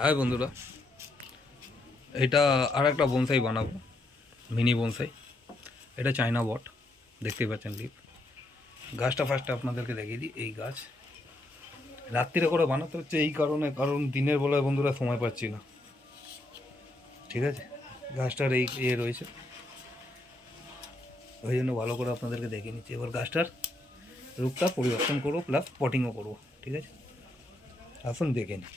হাই বন্ধুরা, এটা আর একটা বনসাই বানাবো, মিনি বনসাই। এটা চায়না বট, দেখতেই পাচ্ছেন লিপ। গাছটা ফার্স্টে আপনাদেরকে দেখিয়ে দিই। এই গাছ রাত্রিরে করে বানাতে হচ্ছে এই কারণ দিনের বেলায় বন্ধুরা সময় পাচ্ছি না। ঠিক আছে, গাছটার এই রয়েছে, ওই জন্য ভালো করে আপনাদেরকে দেখিয়ে নিচ্ছি। এবার গাছটার রূপটা পরিবর্তন করবো, প্লাস পটিংও করবো। ঠিক আছে, আসুন দেখে নিই।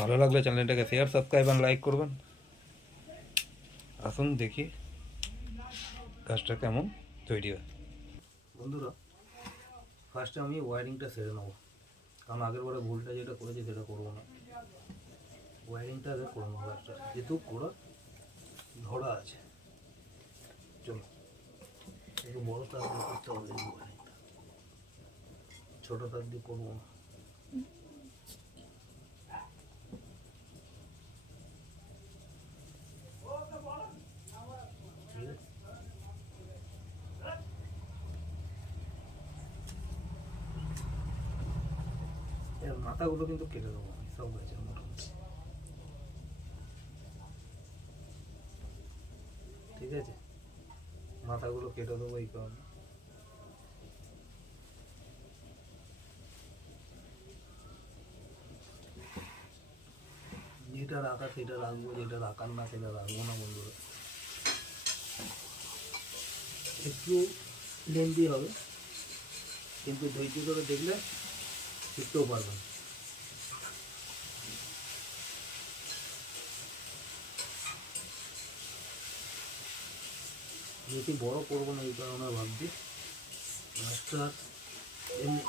ভালো লাগলে চ্যানেলটাকে শেয়ার, সাবস্ক্রাইব আর লাইক করবেন। আসুন দেখি গাছটা কেমন তৈরি হয়। বন্ধুরা, ফার্স্টে আমি ওয়্যারিংটা সেরে নেবো, কারণ আগের বারে ভুলটা যেটা করেছি সেটা করবো না। ওয়্যারিংটা আগে করে নেবো গাছটা, যেহেতু পুরো ধরা আছে। চলো, একটু বড় তার দিয়ে করতে হবে এই ওয়্যারিংটা, ছোটো তার দিয়ে করবো না। ঠিক আছে, এর মাথাগুলো কিন্তু কেটে দেবো আমি সব গাছের মোটামুটি। ঠিক আছে, মাথাগুলো কেটে দেবো এই কারণে। যেটা রাখা সেটা রাখবো, যেটা রাখার না সেটা রাখবো না বন্ধুরা। একটু লেন্দি হবে, কিন্তু ধৈর্য ধরে দেখলে শিখতেও পারবেন। বেশি বড় করবো না এই কারণে ভাবছি। গাছটা এমনি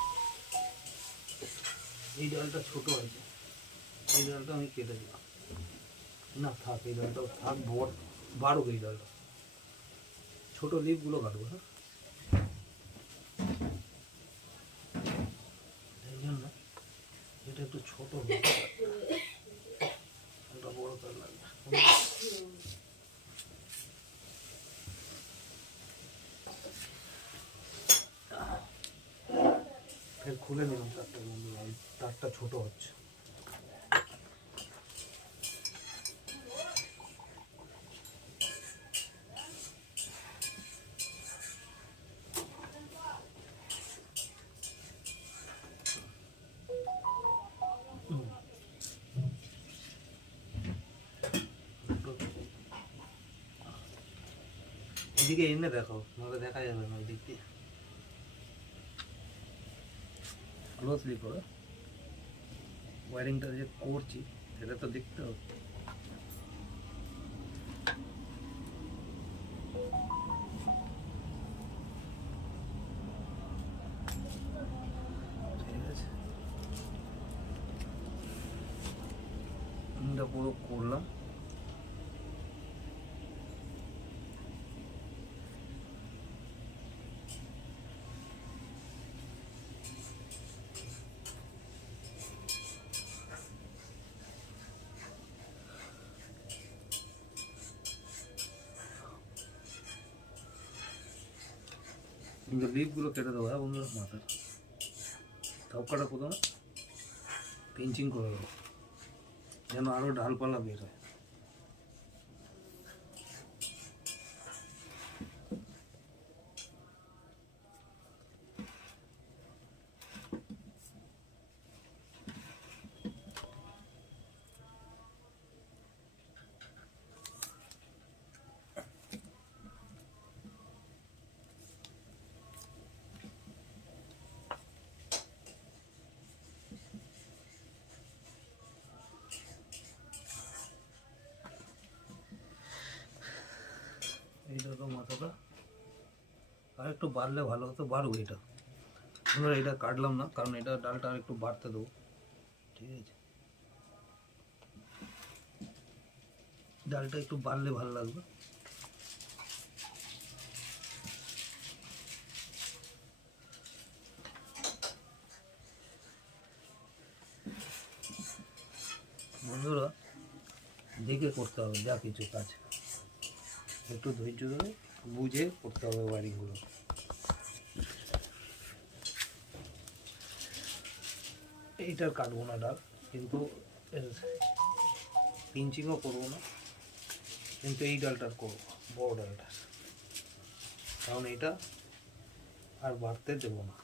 এই ডালটা ছোট হয়েছে, এই ডালটা আমি কেটে দিলাম। না থাক, এই ডালটাও থাক, বড় বাড়ুক এই ডালটা। ছোটো লিফগুলো কাটবো, হ্যাঁ, এই জন্য এটা একটু ছোটো হবে, একটা বড় তার লাগবে। ফের খুলে নিলাম তারটা, বন্ধুরা তারটা ছোটো হচ্ছে। এদিকে এনে দেখাও, নাহলে দেখা যাবে না ওই দিক দিয়ে। ভালো স্লিপ হবে, ওয়ারিংটা যে করছি সেটা তো দেখতে হবে। ঠিক আছে, এটা পুরো করলাম। কিন্তু লিপগুলো কেটে দেবো, হ্যাঁ বন্ধুরা, মাথার সব কাটা প্রথমে পিঞ্চিং করে দেবো, যেন আরও ডালপালা বের হয়। এইটা তো মাথাটা আর একটু বাড়লে ভালো হতো, বাড়ুক এটা। আমরা এটা কাটলাম না, কারণ এটা ডালটা আর একটু বাড়তে দেবো। ঠিক আছে, ডালটা একটু বাড়লে ভালো লাগবে। বন্ধুরা, দেখে করতে হবে যা কিছু কাজ, একটু ধৈর্য ধরে বুঝে করতে হবে ওয়ারিংগুলো। এইটার কাটবো না ডাল, কিন্তু পিঞ্চিংও করবো না, কিন্তু এই ডালটার করবো, বড় ডালটার, কারণ এটা আর বাড়তে দেবো না।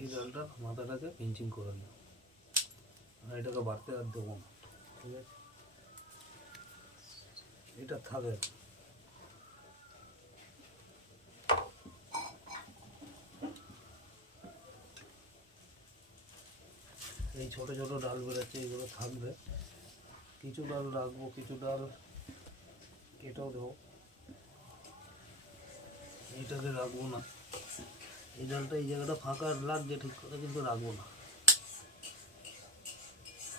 এই ডালটা মাথাটাকে পিঞ্চিং করে নিও, এটাকে বাড়তে আর দেবো না, ঠিক আছে? এটা থাকে। এই ছোট ছোট ডাল বেরোচ্ছে, এইগুলো থাকবে, কিছু ডাল রাখবো, কিছু ডাল কেটেও দেবো, এইটাকে রাখবো না। এই ডালটা এই জায়গাটা ফাঁকা লাগছে ঠিক করে, কিন্তু রাখবো না,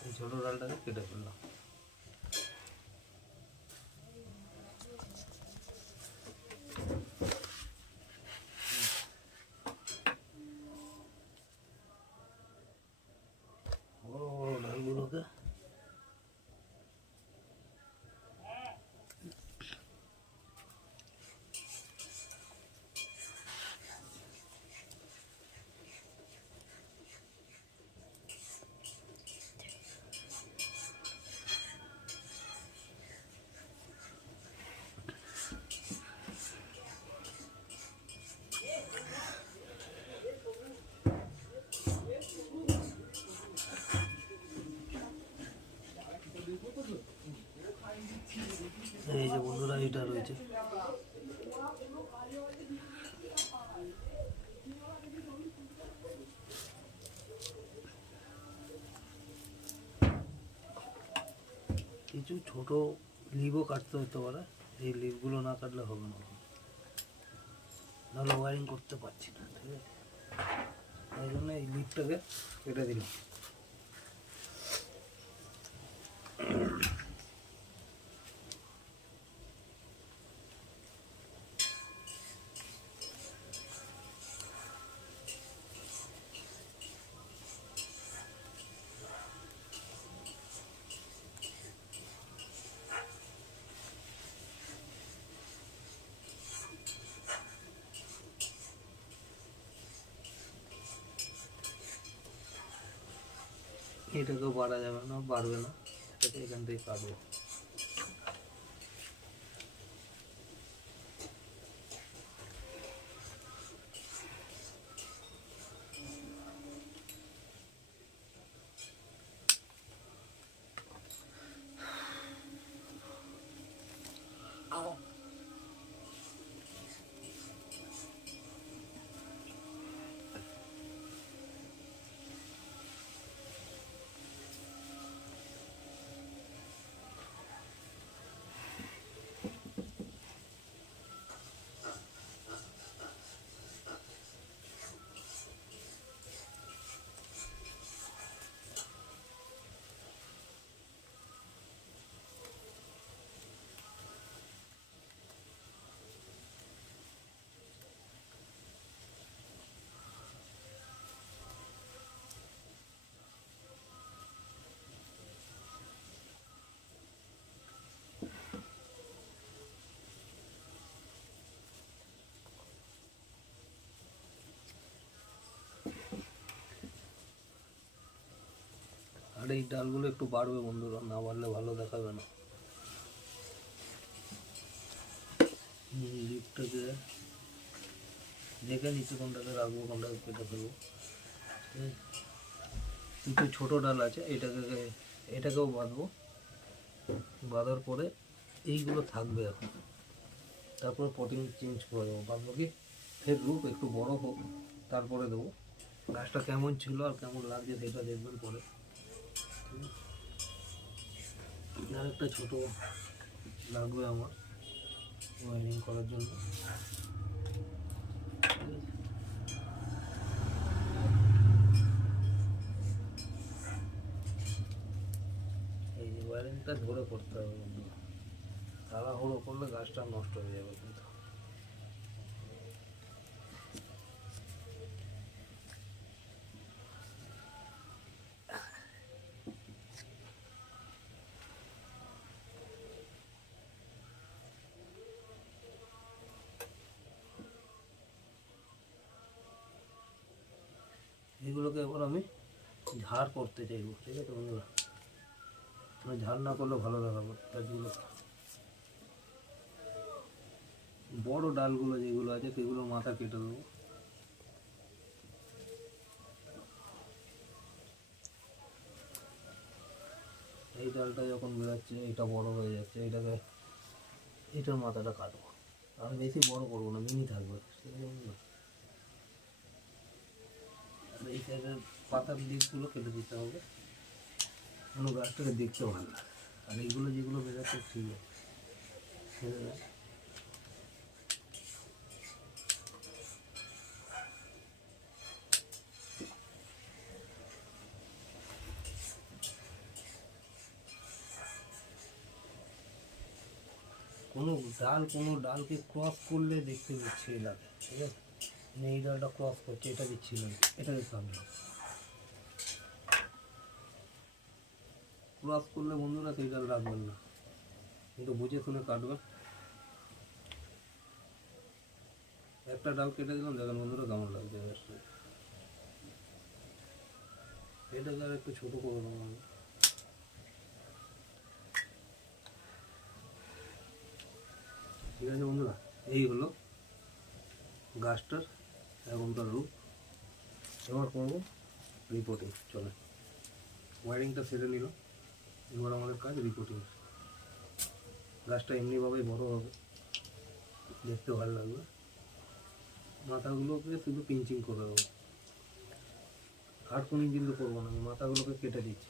এই ছোট ডালটাকে কেটে ফেললাম। বড় বড় ডালগুলোকে এই যে বন্ধুরা, এটা রয়েছে, কিছু ছোট লিভও কাটতে হতে পারে, এই লিভগুলো না কাটলে হবে না, নাহলে ওয়ারিং করতে পারছি না, ঠিক আছে? এই জন্য এই লিভটাকে কেটে দিলাম। এটাকেও বাড়া যাবে না, বাড়বে না, এটাকে এখান থেকে কাটবো। আর এই ডালগুলো একটু বাড়বে বন্ধুরা, না বাড়লে ভালো দেখাবে না। লিপটাকে দেখে নিচে কোনটাকে রাখবো, কোনটাকে কেটে ফেলবো। কিছু ছোটো ডাল আছে, এটাকেও বাঁধবো, বাঁধার পরে এইগুলো থাকবে এখন, তারপরে পটিং চেঞ্জ করে দেবো, ভাববো কি ফের রূপ একটু বড় হোক, তারপরে দেবো। গাছটা কেমন ছিল আর কেমন লাগছে সেটা দেখবেন পরে। আর একটা ছোটো লাগবে আমার ওয়ারিং করার জন্য, এই যে ওয়ারিংটা ধরে করতে হবে বন্ধু, তাড়াহুড়ো করলে গাছটা নষ্ট হয়ে যাবে কিন্তু। এইগুলোকে এবার আমি ঝাড় করতে চাইবো, ঠিক আছে বন্ধুরা। ঝাড় না করলে ভালো দেখাবো। গাছগুলো বড় ডালগুলো যেগুলো আছে সেগুলো মাথা কেটে দেবো। এই ডালটা যখন বেরোচ্ছে, এটা বড় হয়ে যাচ্ছে, এটার মাথাটা কাটবো। আর বেশি বড় করবো না, মিনি থাকবে, ঠিক আছে বন্ধুরা। আর এই সাইডের পাতার দিকগুলো কেটে দিতে হবে, কোনো গাছটাকে দেখতে ভালো লাগে। আর এইগুলো যেগুলো বেরোচ্ছে ঠিক আছে, ছেড়ে দেয়। কোনো ডালকে ক্রস করলে দেখতে বিচ্ছিরি লাগে, ঠিক আছে। এই ডালটা ক্রস করছে, এটা বিচ্ছিরি লাগে, এটাকে কাটলাম। ক্রস করলে বন্ধুরা সেই ডাল রাখবেন না, কিন্তু বুঝে শুনে কাটবেন। একটা ডাল কেটে দিলাম, দেখেন বন্ধুরা কেমন লাগছে। এটাকে আর একটু ছোটো করে দেবো আমি। ঠিক আছে বন্ধুরা, এই হলো গাছটার এখনকার রূপ। এবার করবো রিপোর্টিং। চলে, ওয়ারিংটা সেরে নিল, এবার আমাদের কাজ রিপোর্টিং। গাছটা এমনিভাবেই বড় হবে, দেখতে ভালো লাগবে। মাথাগুলোকে শুধু পিঞ্চিং করে দেবো, কাটকুনি কিন্তু করবো না, আমি মাথাগুলোকে কেটে দিচ্ছি।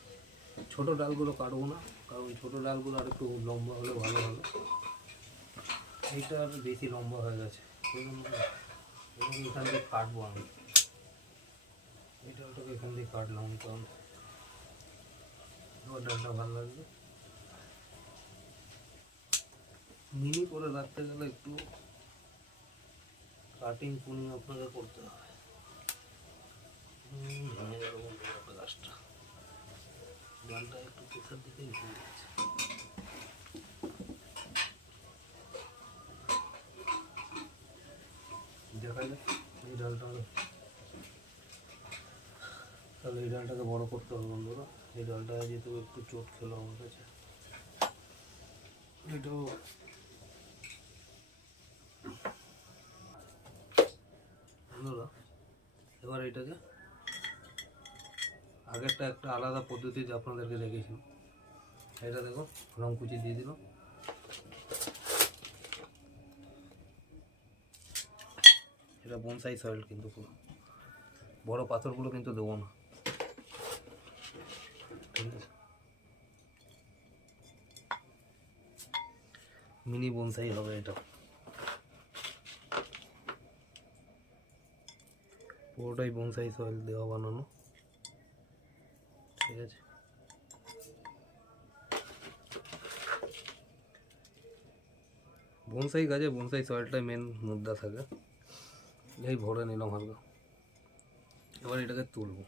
ছোটো ডালগুলো কাটবো না, কারণ ছোটো ডালগুলো আর একটু লম্বা হলে ভালো হবে। এইটা আর বেশি লম্বা হয়ে গেছে, এখান থেকে কাটবো আমি। এই ডালটাকে এখান থেকে কাটলাম, কারণ এবার ডালটা ভালো লাগবে। মিনি করে রাখতে গেলে একটু কাটিং পুনিং আপনাকে করতে হবে। ভেঙে যাবে বন্ধুরা গাছটা, ডালটা একটু পেছার দিকেই ভেঙে গেছে। দেখা যাক এই ডালটা, তাহলে এই ডালটাকে বড় করতে হবে বন্ধুরা। এই ডালটা যেহেতু একটু চোট খেলো আমার কাছে, এটাও বন্ধুরা। এবার এটাকে আগেরটা একটা আলাদা পদ্ধতিতে আপনাদেরকে দেখিয়েছিলাম, এটা দেখো রংকুচি দিয়ে দিল। এটা বনসাই সয়েল, কিন্তু পুরো বড় পাথরগুলো কিন্তু দেবো না, ঠিক আছে। মিনি বনসাই হবে এটা, পুরোটাই বনসাই সয়েল দেওয়া বানানো, ঠিক আছে। বনসাই গাছে বনসাই সয়েলটাই মেন মুদ্রা থাকে। এই ভরে নিলাম হালকা, এবার এটাকে তুলবো।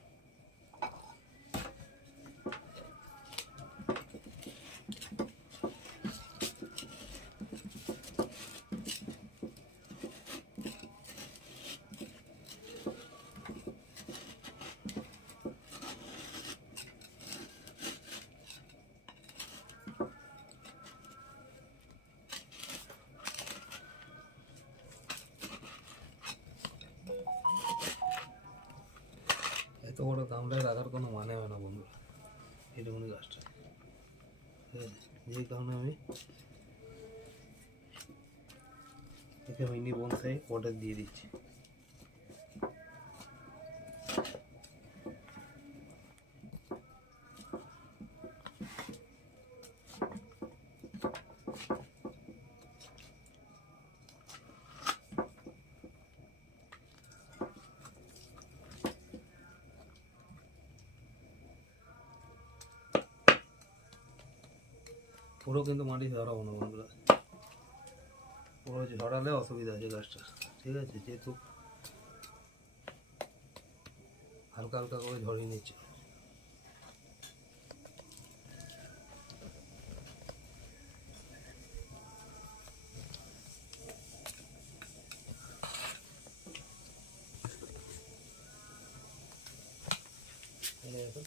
এত বড় গামলায় রাখার কোনো মানে হয় না বন্ধুরা, এইটুকুনি গাছটা, ঠিক আছে। যেই কারণে আমি একে মিনি বনসাই পটে দিয়ে দিচ্ছি। পুরো কিন্তু মাটি ঝরাবো না বন্ধুরা, পুরো ঝরালে অসুবিধা আছে গাছটা, ঠিক আছে। যেহেতু হালকা হালকা করে ঝরিয়ে নিচ্ছে। এখানে এখন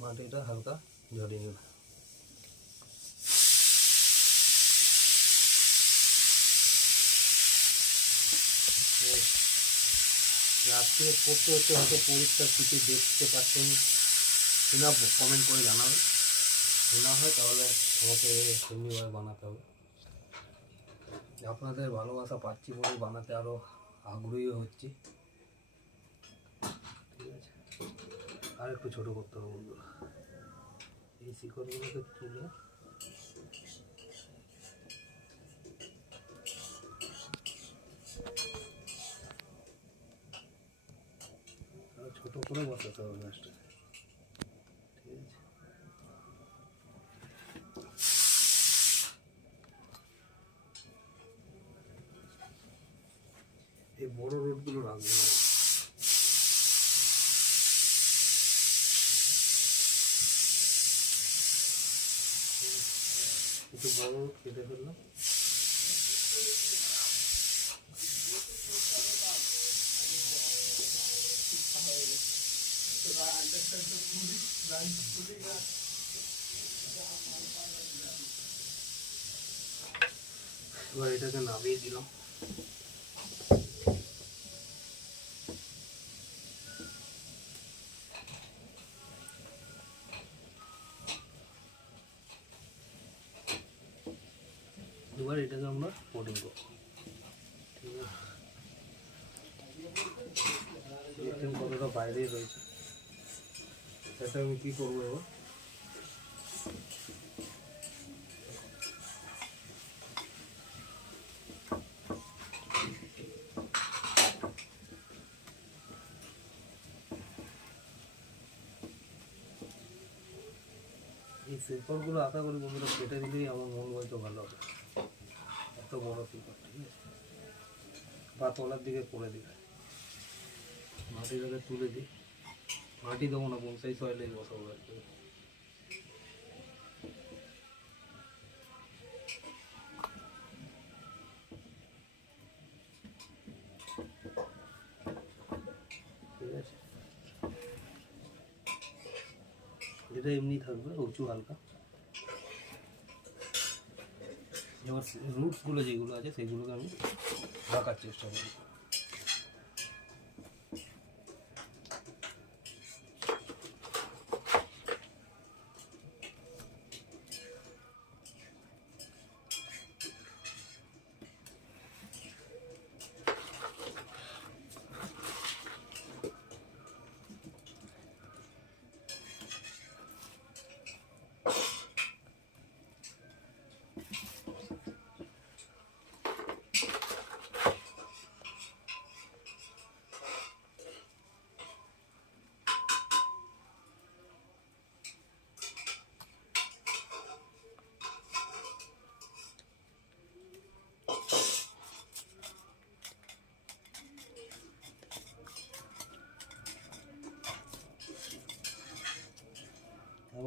মাটিটা হালকা ঝরিয়ে নেব। রাত্রে করতে হচ্ছে, হয়তো পরিষ্কার কিছু দেখতে পাচ্ছেন কিনা কমেন্ট করে জানাবেন। না হয় তাহলে আমাকে এমনিভাবে বানাতে হবে। আপনাদের ভালোবাসা পাচ্ছি বলে বানাতে আরও আগ্রহী হচ্ছি। ঠিক আছে, আর একটু ছোটো করতে হবে বন্ধুরা। এই শিকড়গুলোকে তুলে ছোটো করে বসাতে হবে গাছটা। ঠিক আছে, এই বড় রোডগুলো রাখবো না। একটু বড় রোড কেটে ফেললাম। এবার এটাকে নামিয়ে দিলাম। এবার এটাকে আমরা কোটিং করব। ঠিক আছে, দেখছেন কতটা বাইরেই রয়েছে। এটা আমি কী করবো এবার, এই শিকড়গুলো আশা করি বন্ধুরা কেটে দিলেই আমার মন বলতে ভালো হবে। এত বড় শিকড়, ঠিক আছে, বা তলার দিকে করে দিবে। মাটিটাকে তুলে দিই, মাটি দেবো না, বনসাই সয়েলেই বসাবো আর কি। ঠিক আছে, এটা এমনি থাকবে উঁচু হালকা। এবার রুটসগুলো যেগুলো আছে সেগুলোকে আমি রাখার চেষ্টা করি।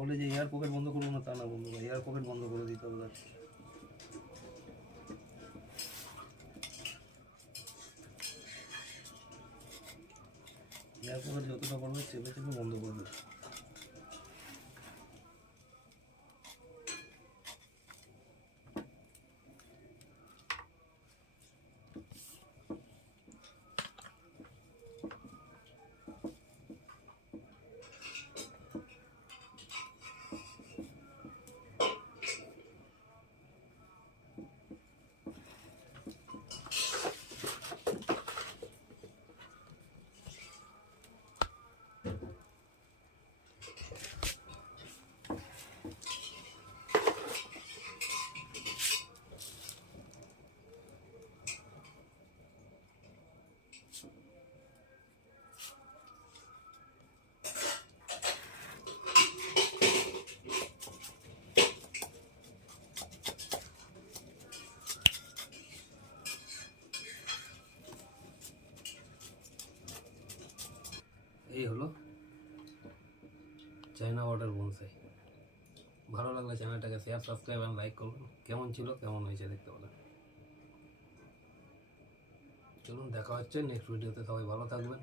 বলে যে এয়ার পকেট বন্ধ করবো না তা না বন্ধুরা, এয়ার পকেট বন্ধ করে দিতে হবে। এয়ার পকেট যতটা পারবে চেপে চেপে বন্ধ করবে। এই হলো চায়না ওয়াটার বনসাই। ভালো লাগলে চ্যানেলটাকে শেয়ার, সাবস্ক্রাইব আর লাইক করুন। কেমন ছিল, কেমন হয়েছে দেখতে বলেন। চলুন দেখা হচ্ছে নেক্সট ভিডিওতে, সবাই ভালো থাকবেন।